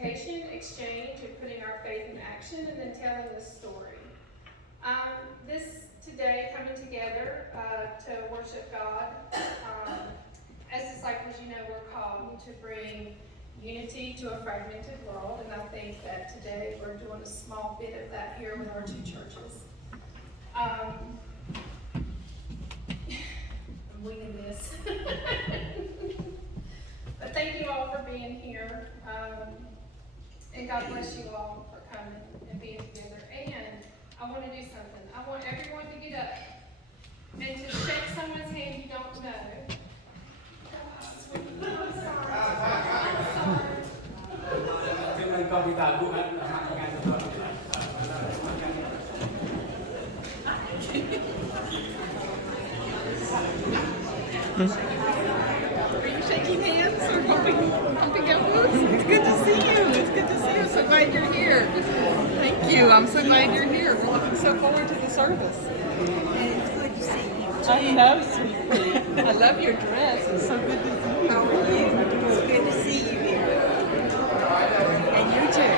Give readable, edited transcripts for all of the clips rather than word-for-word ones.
education, exchange, and putting our faith in action, and then telling the story. This today, coming together to worship God, as disciples, we're called to bring unity to a fragmented world, and I think that today we're doing a small bit of that here with our two churches. I'm winging this. But thank you all for being here, and God bless you all for coming and being together. And I want to do something. I want everyone to get up and to shake someone's hand you don't know. I'm sorry. Are you shaking hands or pumping elbows? It's good to see you. It's good to see you. I'm so glad you're here. Thank you. I'm so glad you're here. We're looking so forward to the service. And it's good to see you. I know, sweetie. I love your dress. It's so good to see you. How are you? It's good to see you here. And you too.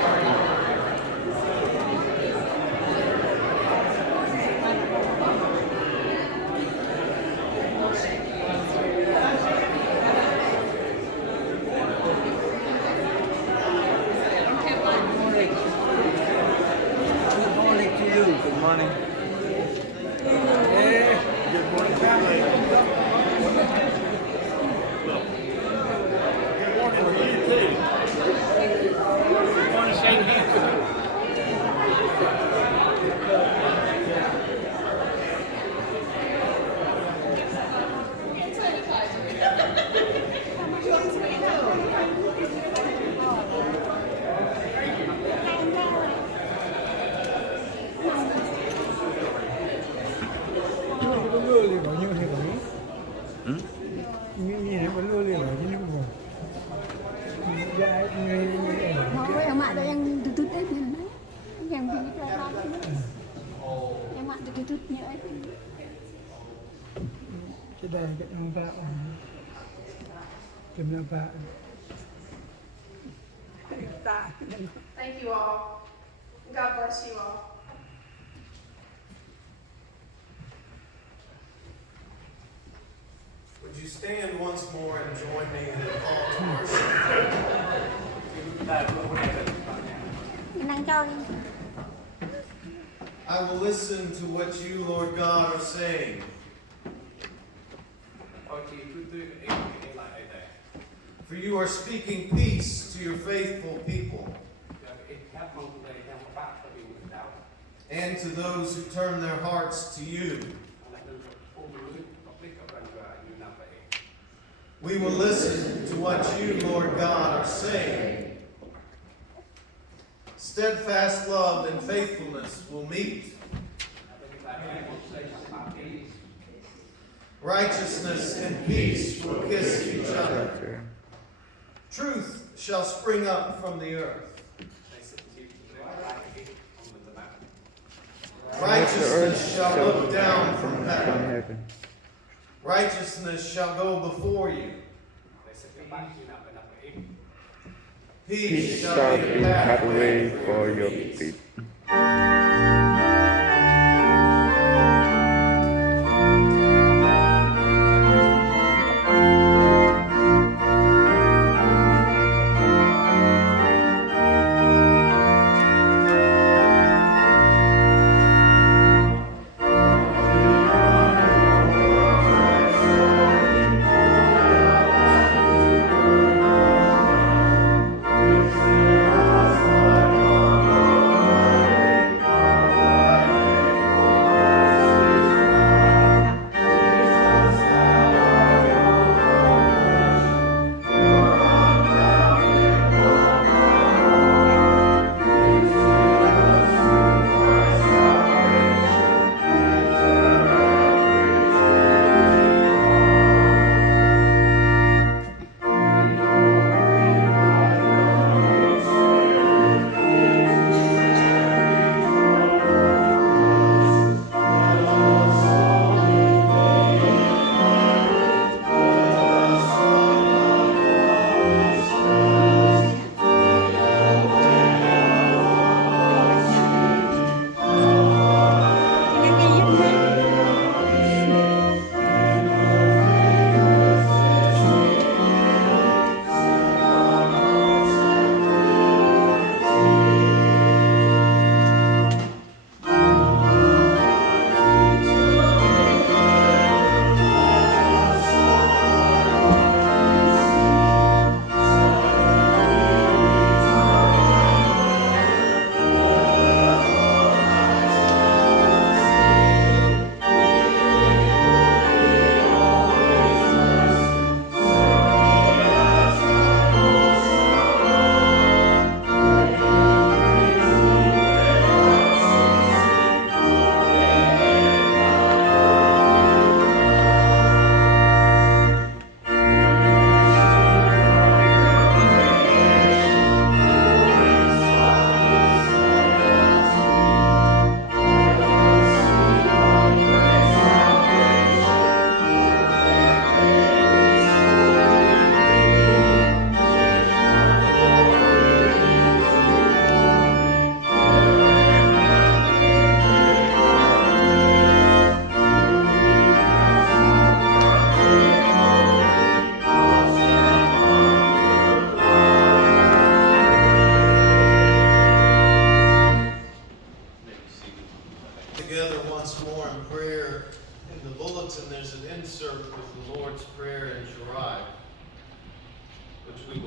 Yang mak ada yang tututnya ni, yang bini kelapa ni, yang mak ada tututnya ni. Sudah agak nampak, nampak. Thank you all. God bless you all. Would you stand once more and join me in the call to worship? I will listen to what you, Lord God, are saying. For you are speaking peace to your faithful people and to those who turn their hearts to you. We will listen to what you, Lord God, are saying. Steadfast love and faithfulness will meet. Righteousness and peace will kiss each other. Truth shall spring up from the earth. Righteousness shall look down from heaven. Righteousness shall go before you. Peace shall be a pathway for your feet.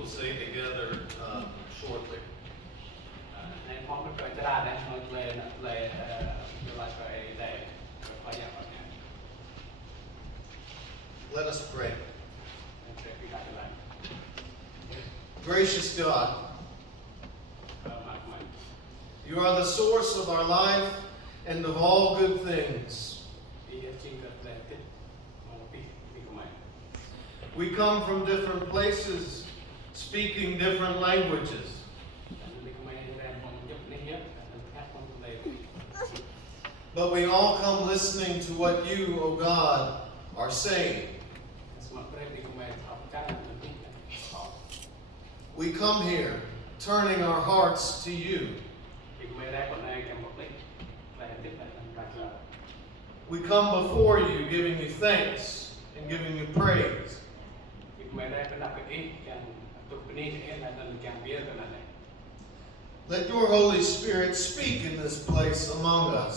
will say together shortly. ในมองไม่เปิดจะได้นะมันเลยเวลาไปได้พยายามเนี่ย Let us pray. เกิดขึ้นได้เลย Gracious God, มากมาย you are the source of our life and of all good things. ที่จริงเกิดเลยที่มองปีก็ไม่ We come from different places, speaking different languages. แต่ไม่ก็ไม่ได้มองยุบในเยอะแต่แค่มองเลย But we all come listening to what you, O God, are saying. สมัครเรียนก็ไม่ทำการมันนี่ We come here, turning our hearts to you. ที่ไม่ได้คนไหนกันหมดเลยแต่ที่ไปทำการเรา We come before you, giving you thanks and giving you praise. ที่ไม่ได้เป็นนักเอกกันตุกนี้เองนั่นการเบี้ยกันนั่นเอง Let your Holy Spirit speak in this place among us.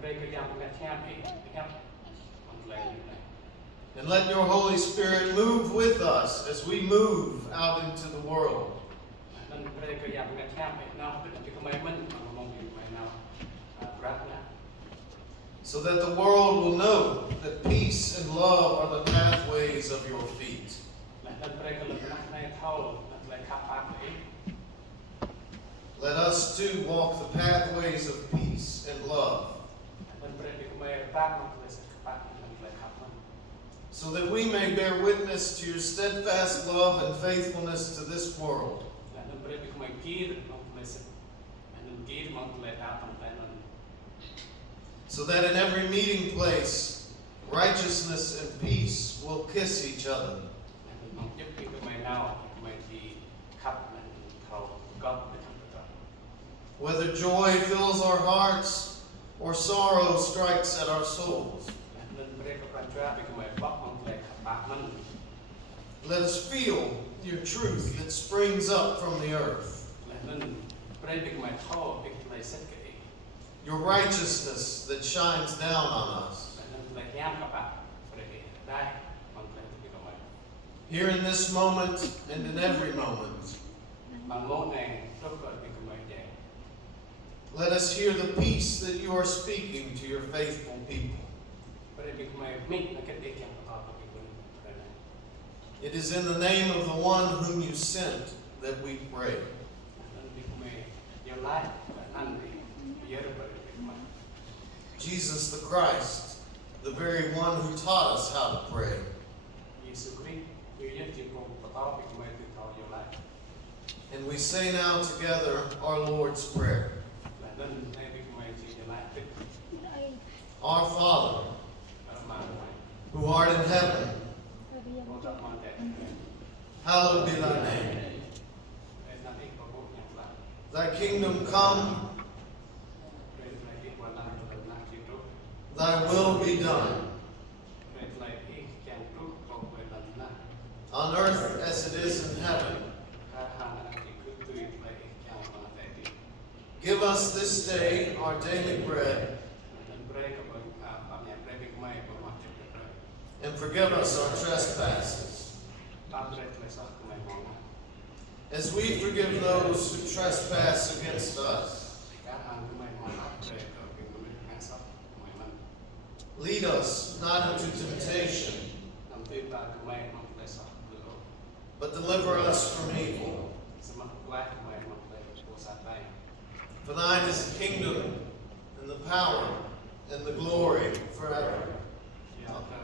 เรียนก็ยังไม่แค่เองนะครับมันเลย And let your Holy Spirit move with us as we move out into the world. นั่นเรียนก็ยังไม่แค่เองเนาะเป็นที่ก็ไม่มันมองอยู่ไม่เนาะรักนะ So that the world will know that peace and love are the pathways of your feet. และนั่นเรียนก็เลยนักในเท่านั่นเลยขับปากเอง Let us too walk the pathways of peace and love, นั่นเรียนก็ไม่รักมันเลยขับปากนั่นเลยขับมัน so that we may bear witness to your steadfast love and faithfulness to this world. และนั่นเรียนก็ไม่กีดมันเลยสินั่นกีดมันเลยตามตั้งแต่นั้น So that in every meeting place, righteousness and peace will kiss each other. มันยึดที่ก็ไม่เน่าไม่ที่ขับนั่นเขาก็ไม่ทำตัว Whether joy fills our hearts or sorrow strikes at our souls, นั่นเรียกว่าพระเจ้าเป็นเหมือนบอกมันเลยขับปากมัน let us feel your truth that springs up from the earth, และนั่นเรียกเป็นเหมือนท่อเป็นเลยเส้นกันเอง your righteousness that shines down on us. และนั่นเลยแย้มกับปากเรียกได้มันเลยเป็นเหมือน Here in this moment and in every moment, บางโลกเองก็เกิดเป็นเหมือนใหญ่ let us hear the peace that you are speaking to your faithful people. เรียกเป็นเหมือนมิตรนักเตะแข่งต่อไปเป็นคนอะไรนะ It is in the name of the one whom you sent that we pray. นั่นเป็นเหมือนเยอะไล่และนั่นเยอะไปเป็นเหมือน Jesus the Christ, the very one who taught us how to pray. เยซูคริสต์คือเยอะจริงผมต่อเป็นเหมือนที่เขาเยอะไล่ And we say now together our Lord's Prayer. และนั่นให้เป็นเหมือนที่เยอะไล่เป็น Our Father, มาใหม่ who art in heaven, เราจะมาแต่ hallowed be thy name. เป็นนั่นเองประมุขอย่างไร Thy kingdom come, เป็นอะไรที่วันนั้นเป็นนักจิตรู้ thy will be done, เป็นอะไรที่แข่งรู้ก็เป็นนันนะ on earth as it is in heaven. ถ้าหากอะไรที่คือตัวอะไรแข่งมาแต่ที่ Give us this day our daily bread, นั้นเบรกกับบางอย่างเบรกไม่ประมาณจะเป็น and forgive us our trespasses, ตามเบรกเลยสักไม่มองนะ as we forgive those who trespass against us. การอ่านไม่มองนะเบรกก็เป็นคนงานสักไม่มัน Lead us not into temptation, นำตีตาไม่มองเลยสักหรือ but deliver us from evil. สมัครแรกไม่มองเลยโอซาไต For thine is the kingdom, and the power, and the glory forever. อยากจะ